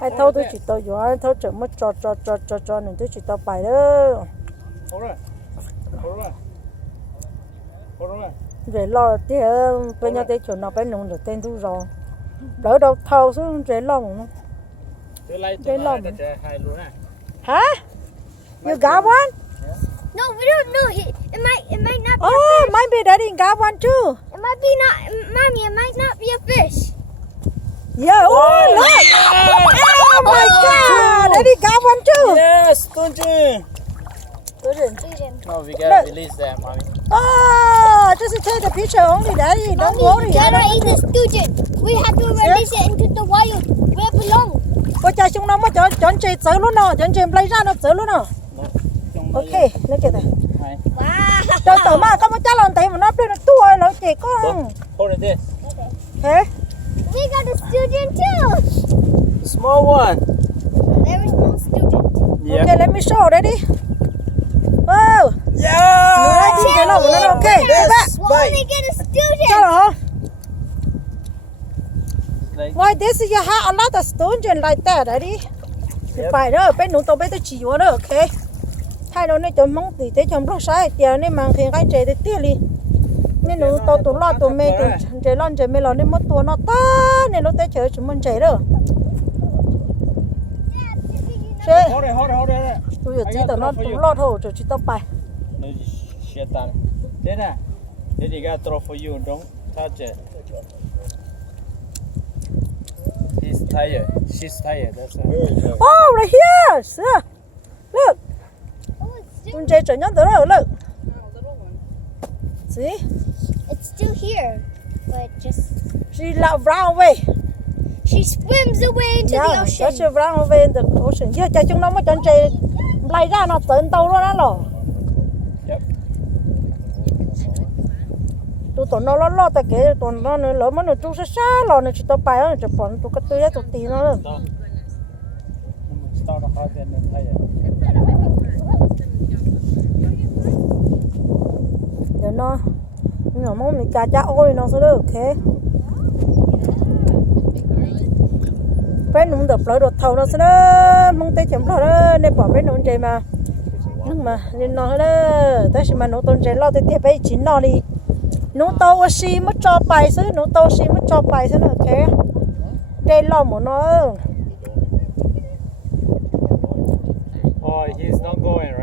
ai thâu tôi chỉ tao gió thâu chở mất cho nên tôi chỉ tao phải đó để lo thì bây giờ để chỗ nào phải nung được tên thu rồi đỡ đâu thâu xuống để lòng để lòng hả you got one No, we don't know. It might not be a oh fish. might be daddy got one too It might be not, mommy. It might not be a fish. yeah oh look oh my god daddy got one too Yes, don't you? Student. No, we gotta release that, mommy. oh just take the picture only daddy don't Mommy, worry we cannot eat the student. We have to release it into the wild where it belongs. cô cha chúng nó mới chọn chơi sớ luôn nó chọn chơi lấy ra nó sớ luôn nó ok lấy cái này Wow. cho tao mà có một cha lần thấy mà nó bên nó tua nó chỉ có Hold it there. thế We got a student too. Small one. There is no student. Yeah. okay let me show đấy đi wow Yeah. cái lòng của nó ok We'll only get a student. sao hả Like, why this is you have a lot of students like that đấy đi phải đó bên nó tao bên tôi chỉ vào đó ok thay đâu này chọn mong thì thế chọn rất sai tiền này mang tiền cái chơi để tiêu đi nên nó tao tụi lo tụi mẹ tụi chơi lon chơi mẹ lo nên mất tuổi nó ta nên nó tới chơi chúng mình chơi đó chơi hold it. tôi giờ chỉ tao nó tụi lo thôi rồi chỉ tao bài No, shit down. Then, then you gotta throw for you. Don't touch it. He's tired. She's tired. That's it. oh right here sir look Oh, it's still, chúng chơi chơi nhá đó look see it's still here, but just she like round away she swims away into the yeah ocean. just round away in the ocean yeah chơi chúng nó mới chọn chơi lấy ra nó tận tàu luôn đó rồi Yep. tụi nó lo tại cái tụi nó nữa lỡ mà nó chú sẽ xa lo nó chỉ tao bài nó chỉ bọn tụi cái tươi tụi tí nó rồi Start a hard and then tired. giờ nó mong mình cà chả ôi nó sẽ được ok phải nung đập lại đột thầu nó sẽ đó mong tay chấm lo đó nên bỏ phải nung chơi mà nhưng mà nên nó đó tới khi mà nó tôn chơi lo tới tiếp phải chín nó đi nó tao xí mất cho bài xứ nó tao xí mất cho bài xứ nữa ok đây lo một nó Oh, he's not going, right?